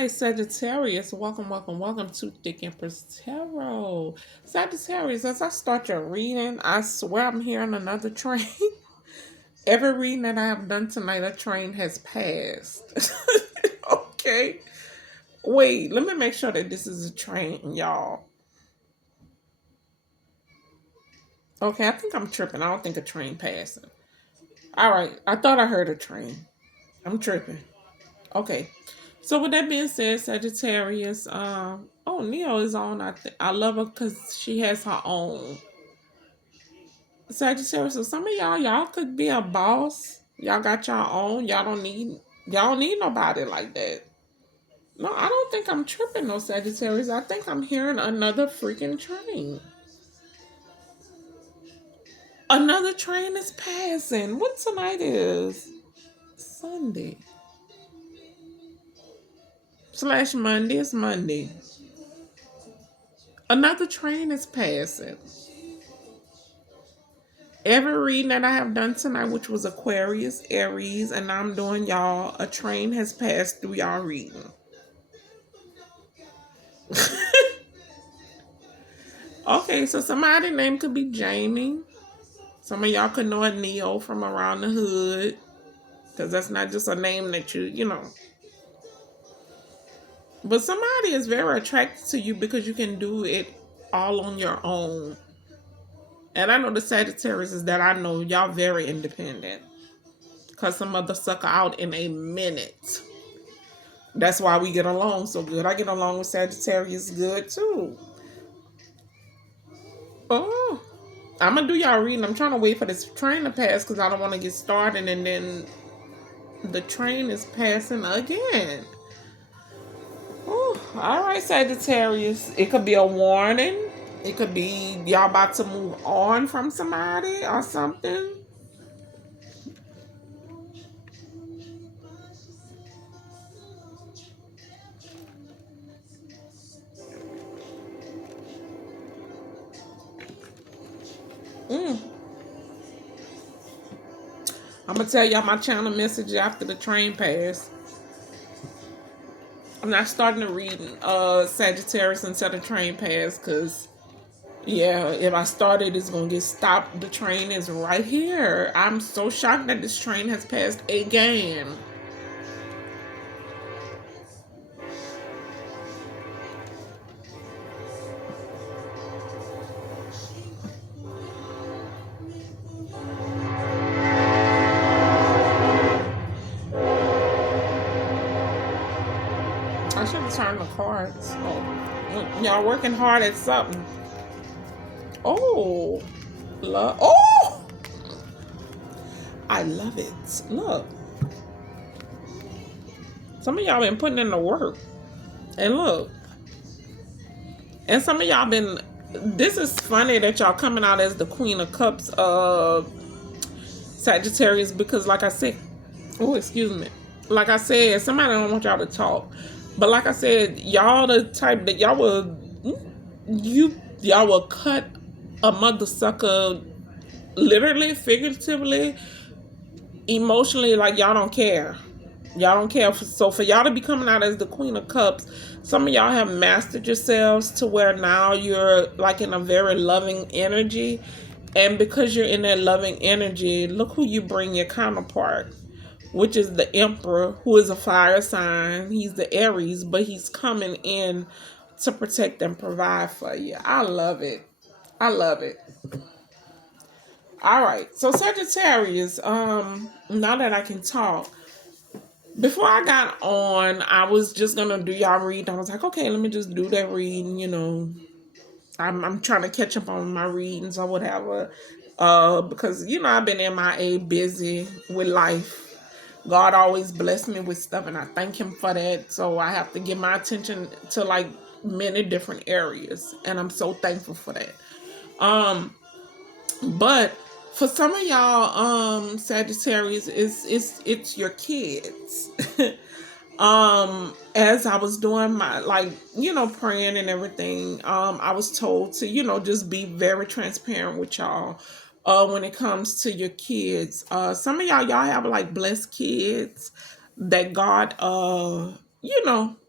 right, Sagittarius, welcome, welcome, welcome to Thick Empress Tarot. Sagittarius, as I start your reading, I swear I'm hearing another train. Every reading that I have done tonight, a train has passed. Okay. Wait, let me make sure that this is a train, y'all. Okay, I think I'm tripping. I don't think a train passing. All right, I thought I heard a train. I'm tripping. Okay. So with that being said, Sagittarius, oh Neo is on. I love her because she has her own. Sagittarius, so some of y'all could be a boss. Y'all got your own. Y'all don't need nobody like that. No, I don't think I'm tripping, no Sagittarius. I think I'm hearing another freaking train. Another train is passing. What tonight is? Sunday. Slash Monday. It's Monday. Another train is passing. Every reading that I have done tonight, which was Aquarius, Aries, and I'm doing y'all, a train has passed through y'all reading. Okay, so somebody's name could be Jamie. Some of y'all could know a Neo from around the hood. Because that's not just a name that you know. But somebody is very attracted to you because you can do it all on your own. And I know the Sagittarius is that I know y'all very independent. Because some mother sucker out in a minute. That's why we get along so good. I get along with Sagittarius good too. Oh, I'm gonna do y'all reading. I'm trying to wait for this train to pass because I don't want to get started and then the train is passing again. Oh, all right, Sagittarius. It could be a warning. It could be y'all about to move on from somebody or something. Mm. I'm gonna tell y'all my channel message after the train pass. I'm not starting to read Sagittarius until the train pass because yeah, if I started, it's gonna get stopped. The train is right here. I'm so shocked that this train has passed again. I should have turned the cards. Oh, y'all working hard at something. Oh, love. Oh, I love it. Look, some of y'all been putting in the work, and look, and some of y'all been. This is funny that y'all coming out as the Queen of Cups, Sagittarius, because like I said, oh, excuse me. Like I said, somebody don't want y'all to talk, but like I said, y'all the type that y'all will cut a mother sucker literally, figuratively, emotionally, like y'all don't care. Y'all don't care. So for y'all to be coming out as the Queen of Cups, some of y'all have mastered yourselves to where now you're like in a very loving energy. And because you're in that loving energy, look who you bring your counterpart, which is the Emperor, who is a fire sign. He's the Aries, but he's coming in to protect and provide for you. I love it. I love it. All right. So Sagittarius, now that I can talk, before I got on, I was just gonna do y'all read. I was like, okay, let me just do that reading. I'm trying to catch up on my readings or whatever. Because I've been MIA busy with life. God always bless me with stuff, and I thank Him for that. So I have to give my attention to like many different areas, and I'm so thankful for that. But for some of y'all, Sagittarius, it's your kids. As I was doing my praying and everything, I was told to just be very transparent with y'all when it comes to your kids. Some of y'all have like blessed kids that God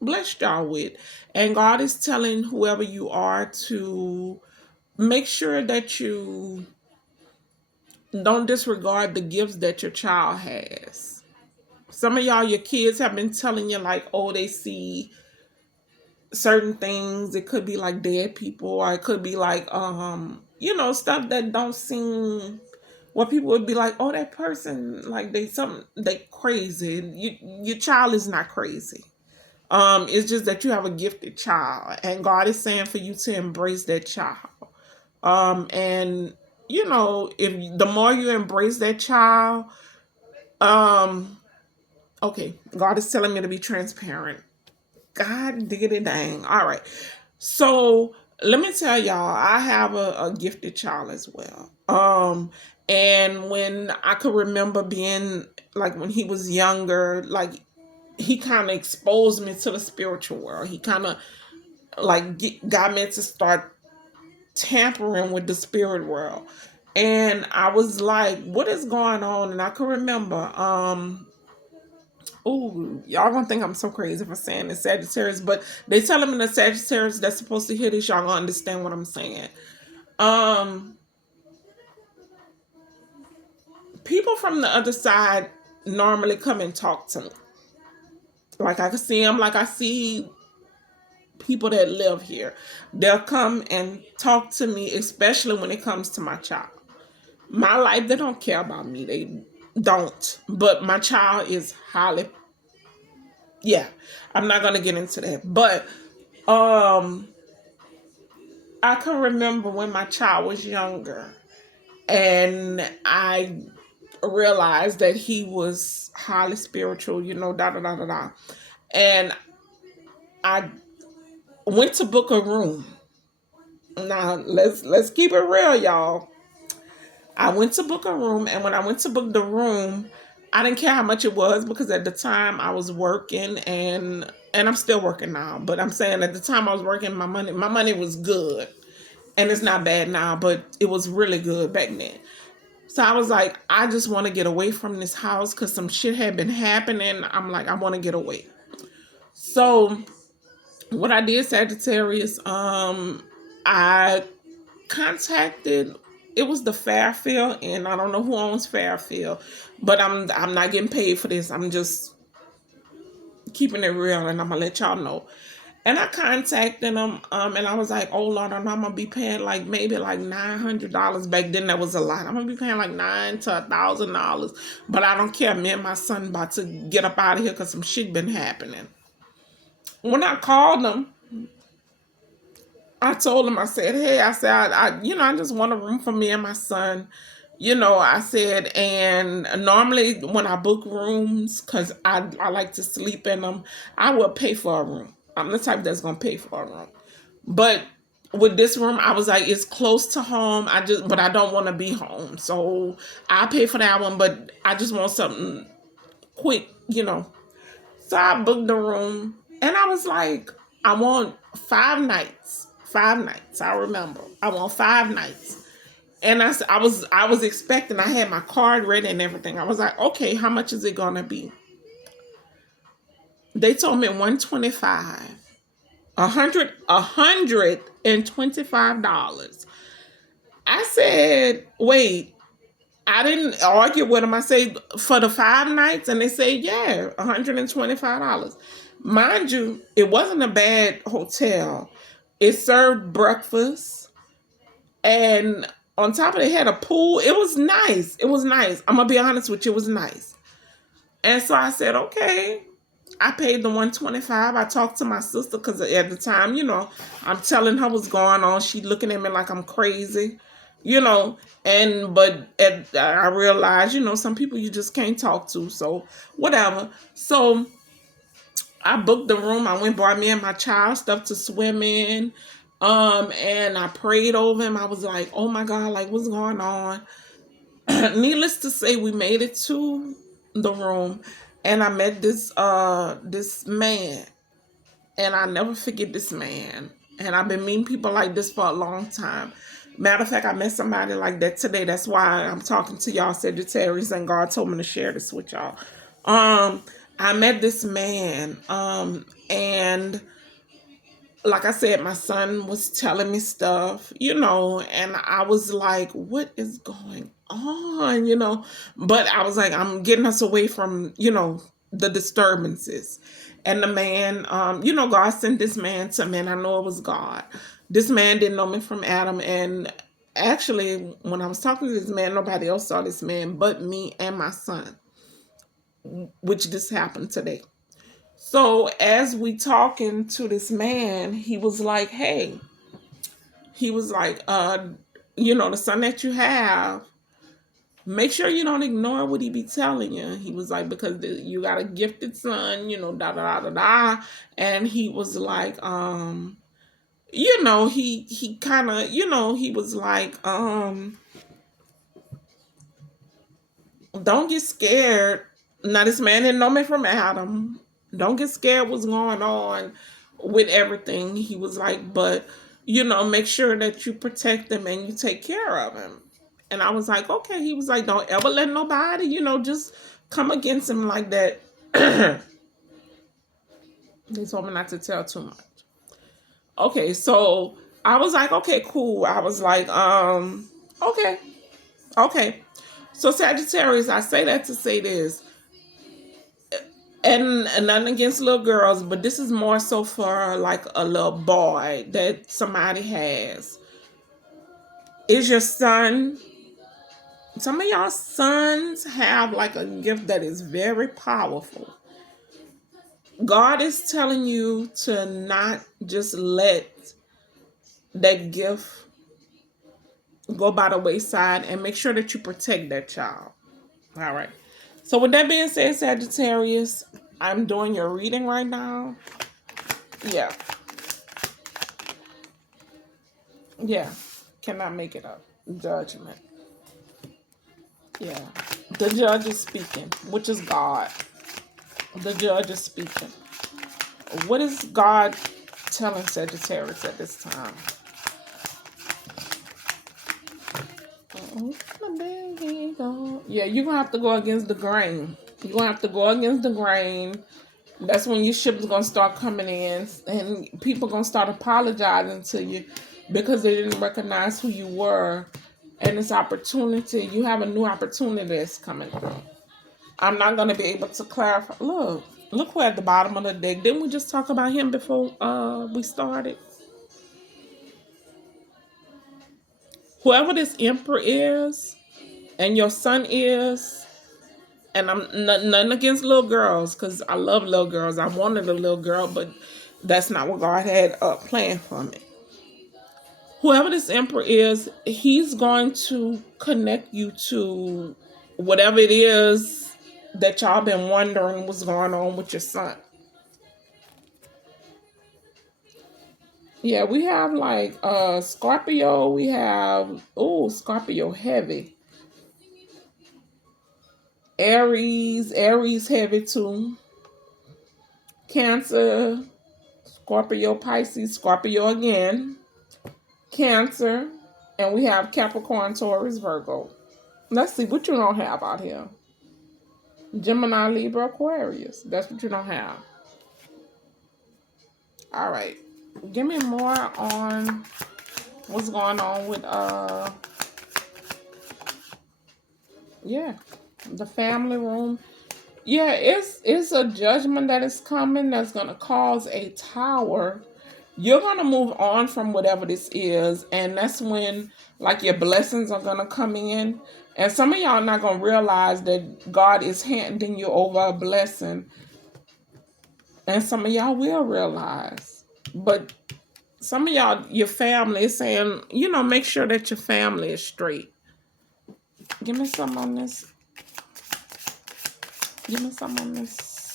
blessed y'all with. And God is telling whoever you are to make sure that you don't disregard the gifts that your child has. Some of y'all, your kids have been telling you, like, oh, they see certain things. It could be like dead people, or it could be like, stuff that don't seem what people would be like, oh, that person, like, they crazy. Your child is not crazy. It's just that you have a gifted child, and God is saying for you to embrace that child. And if the more you embrace that child, um, okay, God is telling me to be transparent. God diggity dang. All right. So let me tell y'all, I have a gifted child as well. And when I could remember being like when he was younger, like he kind of exposed me to the spiritual world. He kind of like got me to start tampering with the spirit world. And I was like, what is going on? And I could remember, oh, y'all gonna think I'm so crazy for saying the Sagittarius, but they tell them in the Sagittarius that's supposed to hear this, y'all gonna understand what I'm saying. Um, People from the other side normally come and talk to me. Like I can see them, like I see people that live here. They'll come and talk to me, especially when it comes to my child. My life, they don't care about me. They don't. But my child is highly, yeah. I'm not gonna get into that. But um I can remember when my child was younger and I realized that he was highly spiritual, da da da da da. And I went to book a room. Now let's keep it real, y'all. I went to book a room, and when I went to book the room, I didn't care how much it was because at the time I was working, and I'm still working now. But I'm saying at the time I was working, my money was good, and it's not bad now, but it was really good back then. So I was like, I just want to get away from this house because some shit had been happening. I'm like, I want to get away. So what I did, Sagittarius, I contacted. It was the Fairfield, and I don't know who owns Fairfield, but I'm not getting paid for this. I'm just keeping it real, and I'm gonna let y'all know. And I contacted them, and I was like, "Oh Lord, I'm gonna be paying like maybe like $900 back then. That was a lot. I'm gonna be paying like $900 to $1,000, but I don't care. Me and my son about to get up out of here because some shit been happening." When I called them, I told him, I said, hey, I said, I just want a room for me and my son. I said, and normally when I book rooms, because I like to sleep in them, I will pay for a room. I'm the type that's going to pay for a room. But with this room, I was like, it's close to home. But I don't want to be home. So I pay for that one, but I just want something quick. So I booked the room, and I was like, I want 5 nights. 5 nights. I remember. I want 5 nights. And I was expecting. I had my card ready and everything. I was like, okay, how much is it gonna be? They told me 125, 125 dollars. I said, wait. I didn't argue with them. I said, for the 5 nights, and they said, yeah, $125. Mind you, it wasn't a bad hotel. It served breakfast, and on top of it, had a pool. It was nice. It was nice. I'm gonna be honest with you, it was nice. And so I said, okay. I paid the 125. I talked to my sister because at the time, I'm telling her what's going on. She looking at me like I'm crazy, you know. I realized, some people you just can't talk to. So whatever. So I booked the room. I went bought me and my child stuff to swim in. And I prayed over him. I was like, oh my God, like what's going on? Needless to say, we made it to the room, and I met this man, and I never forget this man. And I've been meeting people like this for a long time. Matter of fact, I met somebody like that today. That's why I'm talking to y'all, Sagittarius, and God told me to share this with y'all. Um, I met this man, and like I said, my son was telling me stuff, and I was like, what is going on, But I was like, I'm getting us away from, the disturbances. And the man, God sent this man to me, and I know it was God. This man didn't know me from Adam. And actually, when I was talking to this man, nobody else saw this man but me and my son, which just happened today. So as we talking to this man, he was like, "Hey," he was like, the son that you have, make sure you don't ignore what he be telling you." He was like, "Because you got a gifted son, da da da da da," and he was like, he kind of, he was like, don't get scared. Now this man didn't know me from Adam. Don't get scared what's going on with everything. He was like, but make sure that you protect him and you take care of him. And I was like, okay. He was like, don't ever let nobody, just come against him like that. They told me not to tell too much. Okay, so I was like, okay, cool. I was like, okay, okay. So Sagittarius, I say that to say this. And nothing against little girls, but this is more so for like a little boy that somebody has. Is your son, some of y'all sons have like a gift that is very powerful. God is telling you to not just let that gift go by the wayside and make sure that you protect that child. All right. So with that being said, Sagittarius, I'm doing your reading right now. Yeah. Yeah. Cannot make it up. Judgment. Yeah. The judge is speaking, which is God. The judge is speaking. What is God telling Sagittarius at this time? Yeah, you're going to have to go against the grain. You're going to have to go against the grain. That's when your ship is going to start coming in, and people going to start apologizing to you because they didn't recognize who you were. And this opportunity, you have a new opportunity that's coming through. I'm not going to be able to clarify. Look who at the bottom of the deck. Didn't we just talk about him before we started? Whoever this emperor is and your son is, and I'm nothing against little girls because I love little girls. I wanted a little girl, but that's not what God had planned for me. Whoever this emperor is, he's going to connect you to whatever it is that y'all been wondering what's going on with your son. Yeah, we have like Scorpio. We have Scorpio heavy. Aries heavy too. Cancer, Scorpio, Pisces, Scorpio again, Cancer, and we have Capricorn, Taurus, Virgo. Let's see what you don't have out here. Gemini, Libra, Aquarius. That's what you don't have. All right. Give me more on what's going on with the family room. Yeah, it's a judgment that is coming that's gonna cause a tower. You're gonna move on from whatever this is, and that's when like your blessings are gonna come in. And some of y'all not gonna realize that God is handing you over a blessing, and some of y'all will realize. But some of y'all, your family is saying, make sure that your family is straight. Give me some on this. Give me some on this.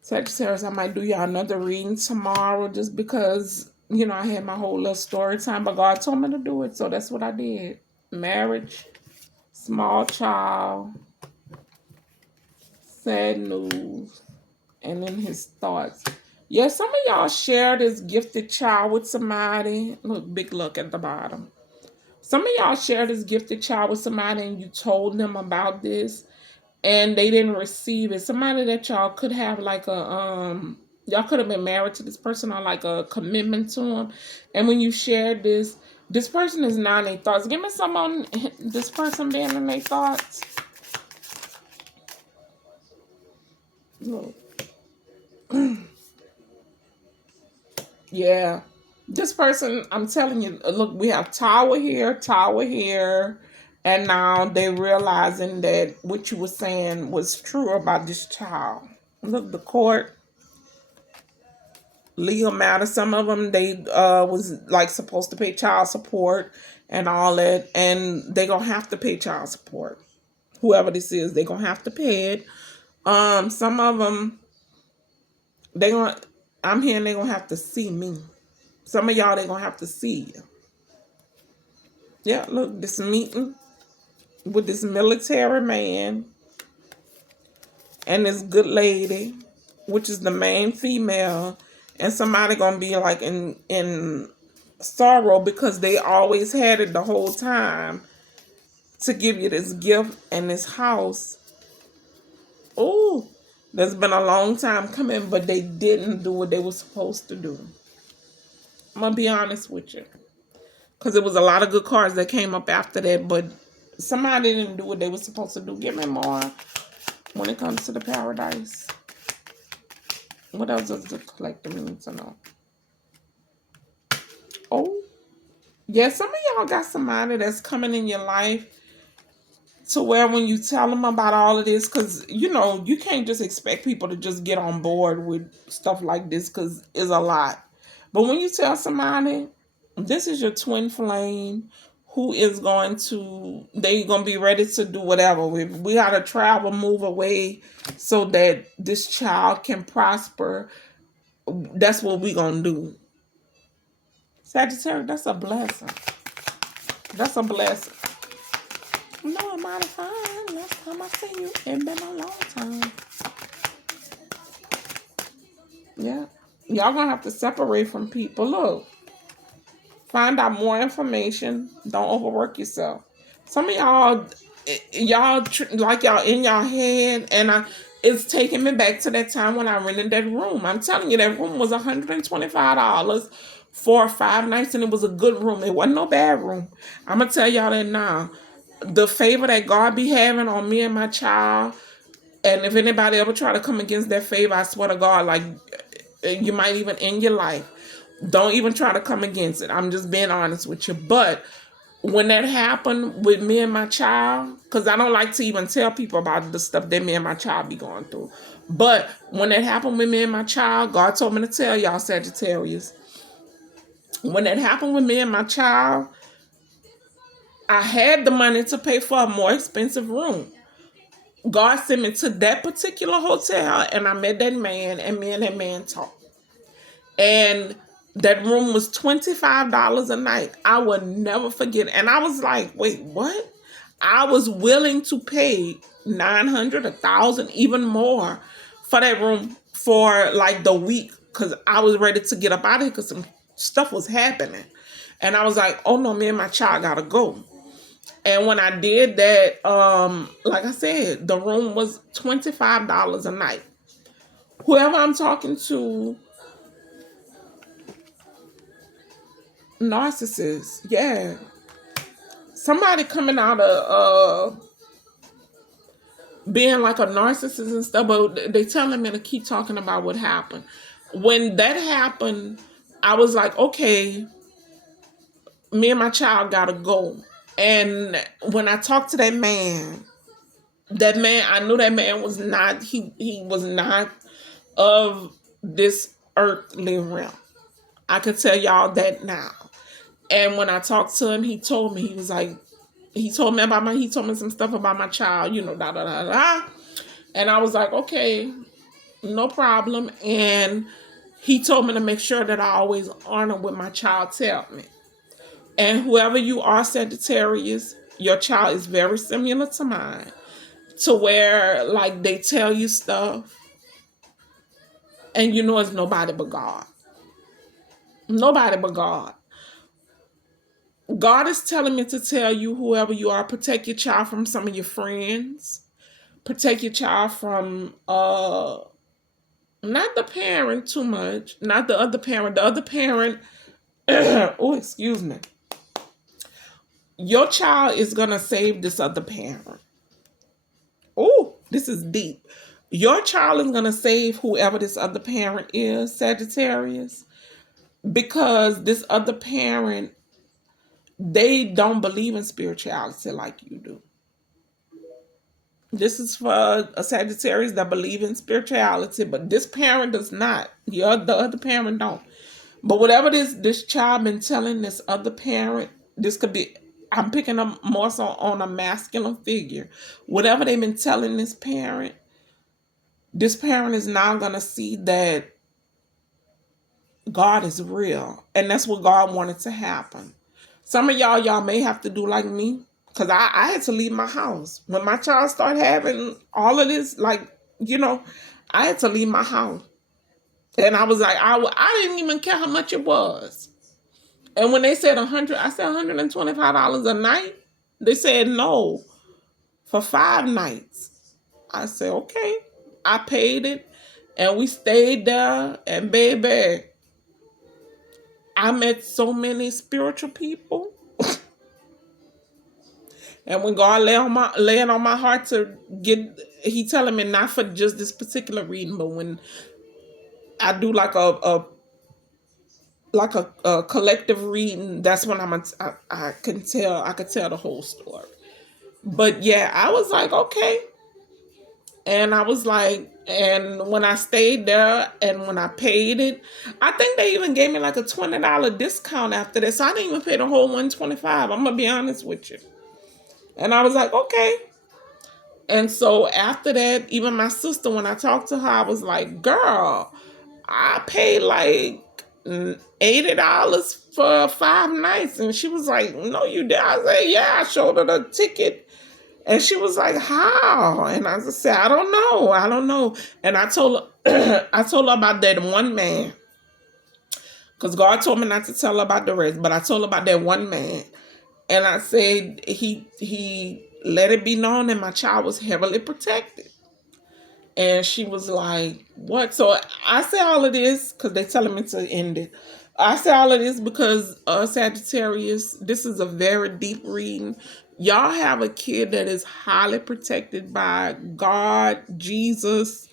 Sagittarius, I might do y'all another reading tomorrow just because, I had my whole little story time, but God told me to do it, so that's what I did. Marriage, small child, sad news, and then his thoughts. Yeah, some of y'all share this gifted child with somebody. Look, big look at the bottom. Some of y'all share this gifted child with somebody and you told them about this. and they didn't receive it. Somebody that y'all could have like a y'all could have been married to this person or like a commitment to him, and when you shared this person is not in their thoughts. Give me some on this person being in their thoughts. Look. Yeah. This person, I'm telling you, look, we have tower here, and now they realizing that what you were saying was true about this child. Look, the court, legal matter. Some of them they was like supposed to pay child support and all that, and they gonna have to pay child support. Whoever this is, they gonna have to pay it. Some of them they gonna. I'm hearing they gonna have to see me. Some of y'all they gonna have to see you. Yeah, look, this meeting with this military man and this good lady, which is the main female, and somebody gonna be like in sorrow because they always had it the whole time to give you this gift and this house. Oh, that's been a long time coming, but they didn't do what they were supposed to do. I'm gonna be honest with you, because it was a lot of good cards that came up after that, but somebody didn't do what they were supposed to do. Give me more when it comes to the paradise. What else does the collector mean to know? Oh, yeah, some of y'all got somebody that's coming in your life to where when you tell them about all of this, because, you know, you can't just expect people to just get on board with stuff like this because it's a lot. But when you tell somebody, this is your twin flame who is going to, they're going to be ready to do whatever. We got to travel, move away so that this child can prosper. That's what we're going to do. Sagittarius, that's a blessing. That's a blessing. No, I'm mighty fine. Last time I seen you, it's been a long time. Yeah. Y'all gonna have to separate from people. Look. Find out more information. Don't overwork yourself. Some of y'all, like y'all in your head, and it's taking me back to that time when I rented that room. I'm telling you, that room was $125 for 5 nights, and it was a good room. It wasn't no bad room. I'm gonna tell y'all that now. The favor that God be having on me and my child, and if anybody ever try to come against that favor, I swear to God, like you might even end your life. Don't even try to come against it. I'm just being honest with you. But when that happened with me and my child, because I don't like to even tell people about the stuff that me and my child be going through. But when that happened with me and my child, God told me to tell y'all, Sagittarius. When that happened with me and my child, I had the money to pay for a more expensive room. God sent me to that particular hotel, and I met that man, and me and that man talked. And that room was $25 a night. I will never forget. And I was like, wait, what? I was willing to pay $900, $1,000, even more for that room for like the week, because I was ready to get up out of here because some stuff was happening. And I was like, oh no, me and my child gotta go. And when I did that, like I said, the room was $25 a night. Whoever I'm talking to, narcissist, yeah. Somebody coming out of being like a narcissist and stuff, but they telling me to keep talking about what happened. When that happened, I was like, okay, me and my child gotta go. And when I talked to that man, I knew that man was not, he was not of this earthly realm. I could tell y'all that now. And when I talked to him, he told me, he was like, he told me some stuff about my child, da da da da. And I was like, okay, no problem. And he told me to make sure that I always honor what my child tell me. And whoever you are, Sagittarius, your child is very similar to mine. To where like they tell you stuff and it's nobody but God. Nobody but God. God is telling me to tell you, whoever you are, protect your child from some of your friends. Protect your child from not the parent too much, not the other parent. The other parent, oh, excuse me. Your child is gonna save this other parent. Oh, this is deep. Your child is gonna save whoever this other parent is, Sagittarius, because this other parent, they don't believe in spirituality like you do. This is for a Sagittarius that believe in spirituality, but this parent does not. The other parent don't. But whatever this child been telling this other parent, this could be. I'm picking up more so on a masculine figure. Whatever they've been telling this parent is now gonna see that God is real, and that's what God wanted to happen. Some of y'all may have to do like me, because I had to leave my house when my child started having all of this. I had to leave my house, and I was like, I didn't even care how much it was. And when they said 100, I said $125 a night. They said no for 5 nights. I said okay. I paid it, and we stayed there. And baby, I met so many spiritual people. And when God laying on my heart to He telling me not for just this particular reading, but when I do like a collective reading, that's when I could tell the whole story. But yeah, I was like, okay. And I was like, and when I stayed there and when I paid it, I think they even gave me like a $20 discount after that. So I didn't even pay the whole 125. I'm gonna be honest with you. And I was like, okay. And so after that, even my sister, when I talked to her, I was like, girl, I paid like $80 for 5 nights. And she was like, no, you did. I said, yeah, I showed her the ticket. And she was like, how? And I just said, I don't know. And I told her, I told her about that one man. Because God told me not to tell her about the rest. But I told her about that one man. And I said, he let it be known that my child was heavily protected. And she was like, what? So I say all of this because they telling me to end it. I say all of this because Sagittarius, this is a very deep reading. Y'all have a kid that is highly protected by God, Jesus,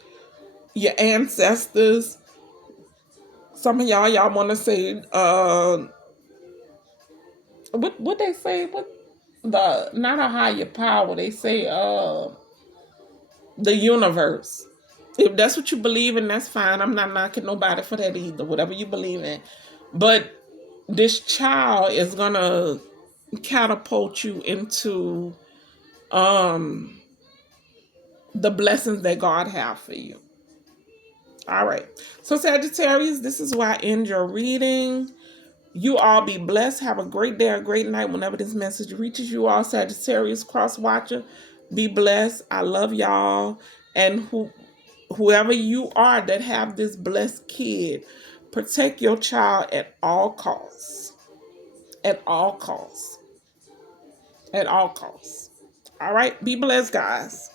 your ancestors. Some of y'all want to say, what they say? What not a higher power? They say, the universe. If that's what you believe in, that's fine. I'm not knocking nobody for that either. Whatever you believe in, but this child is gonna catapult you into the blessings that God have for you. All right. So Sagittarius, this is where I end your reading. You all be blessed. Have a great day, a great night whenever this message reaches you all. Sagittarius cross watcher, be blessed. I love y'all. And whoever you are that have this blessed kid, protect your child at all costs. At all costs. At all costs. All right. Be blessed, guys.